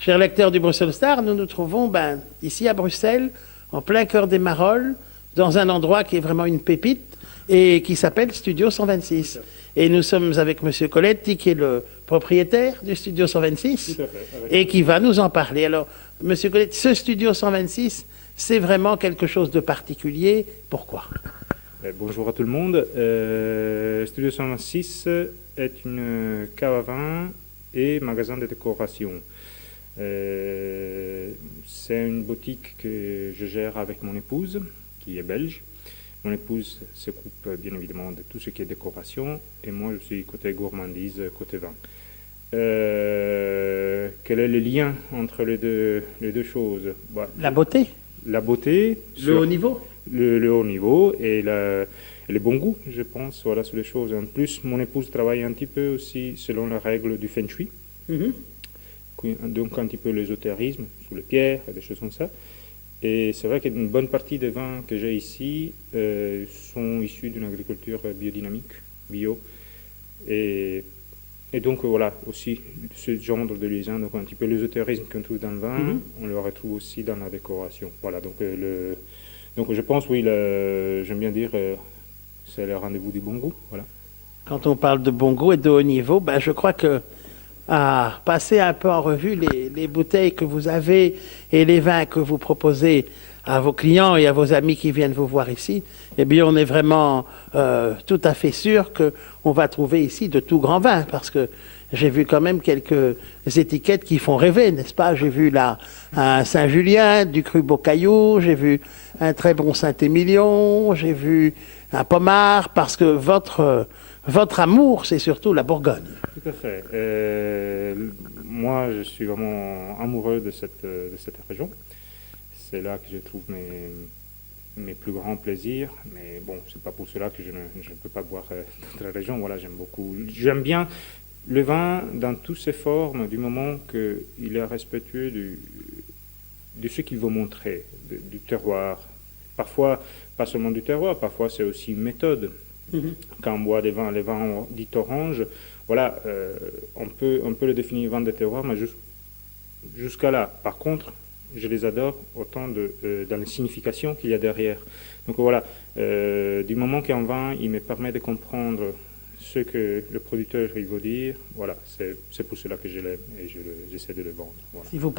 Chers lecteurs du Bruxelles Star, nous nous trouvons ici à Bruxelles, en plein cœur des Marolles, dans un endroit qui est vraiment une pépite et qui s'appelle Studio 126. Et nous sommes avec M. Coletti, qui est le propriétaire du Studio 126, Tout à fait, et qui va nous en parler. Alors, M. Coletti, ce Studio 126, c'est vraiment quelque chose de particulier. Pourquoi? Bonjour à tout le monde. Studio 126 est une cave à vin et magasin de décoration. C'est une boutique que je gère avec mon épouse, qui est belge. Mon épouse s'occupe bien évidemment de tout ce qui est décoration, et moi je suis côté gourmandise, côté vin. Quel est le lien entre les deux choses? La beauté, La beauté, le haut niveau. le haut niveau et le bon goût, je pense, voilà, sur les choses. En plus, mon épouse travaille un petit peu aussi selon la règle du Feng Shui, donc un petit peu l'ésotérisme, sous les pierres et des choses comme ça. Et c'est vrai qu'une bonne partie des vins que j'ai ici sont issus d'une agriculture biodynamique, bio. Et donc voilà, aussi ce genre de liaison, donc un petit peu l'ésotérisme qu'on trouve dans le vin, on le retrouve aussi dans la décoration. Voilà, donc je pense, oui, j'aime bien dire, c'est le rendez-vous du bon goût. Voilà. Quand on parle de bon goût et de haut niveau, je crois que à passer un peu en revue les bouteilles que vous avez et les vins que vous proposez à vos clients et à vos amis qui viennent vous voir ici, eh bien, on est vraiment tout à fait sûr qu'on va trouver ici de tout grands vins, parce que j'ai vu quand même quelques étiquettes qui font rêver, n'est-ce pas? J'ai vu là un Saint-Julien, du cru Beaucaillou, j'ai vu un très bon Saint-Émilion, j'ai vu un Pommard, parce que votre amour, c'est surtout la Bourgogne. Tout à fait. Moi, je suis vraiment amoureux de cette région. C'est là que je trouve mes plus grands plaisirs. Mais bon, c'est pas pour cela que je ne peux pas boire d'autres régions. Voilà, j'aime beaucoup. J'aime bien le vin dans toutes ses formes, du moment qu'il est respectueux de ce qu'il veut montrer, du terroir. Parfois, pas seulement du terroir, parfois c'est aussi une méthode. Quand on boit les vins dits oranges, voilà, on peut le définir vin de terroir, mais jusqu'à là. Par contre, je les adore autant dans les significations qu'il y a derrière. Donc voilà, du moment qu'un vin, il me permet de comprendre ce que le producteur il veut dire, voilà, c'est pour cela que je l'aime et j'essaie de le vendre. Voilà. Si vous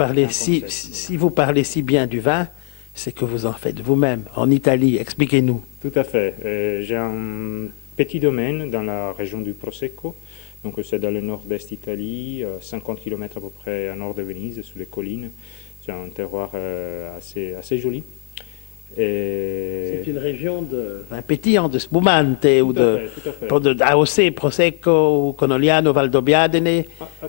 parlez si bien du vin, c'est que vous en faites vous-même, en Italie. Expliquez-nous. Tout à fait. J'ai un petit domaine dans la région du Prosecco. Donc c'est dans le nord-est Italie, 50 km à peu près au nord de Venise, sous les collines. C'est un terroir assez joli. C'est une région de vin pétillant, de spumante, ou tout à fait. de AOC, Prosecco, Conegliano, Valdobbiadene.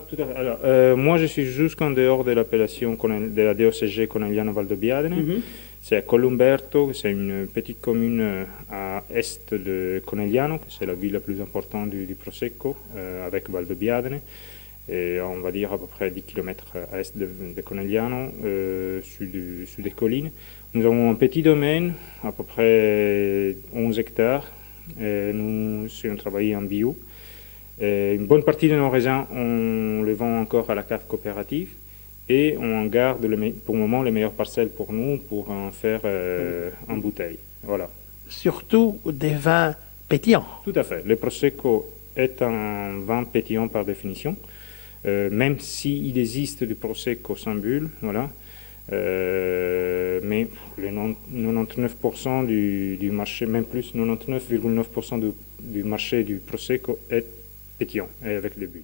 Tout à fait. Alors, moi, je suis jusqu'en dehors de l'appellation de la DOCG Conegliano Valdobbiadene. C'est à Columberto, c'est une petite commune à est de Conegliano, c'est la ville la plus importante du Prosecco, avec Valdobbiadene. Et on va dire à peu près 10 km à est de Conegliano, sur des collines. Nous avons un petit domaine, à peu près 11 hectares. Et nous travaillons en bio. Et une bonne partie de nos raisins, on les vend encore à la cave coopérative. Et on garde pour le moment les meilleures parcelles pour nous, pour en faire en bouteille. Voilà. Surtout des vins pétillants. Tout à fait. Le Prosecco est un vin pétillant par définition. Même s'il existe du Prosecco sans bulle, voilà. Mais le 99% du marché, même plus, 99,9% du marché du Prosecco est pétillant et avec des bulles.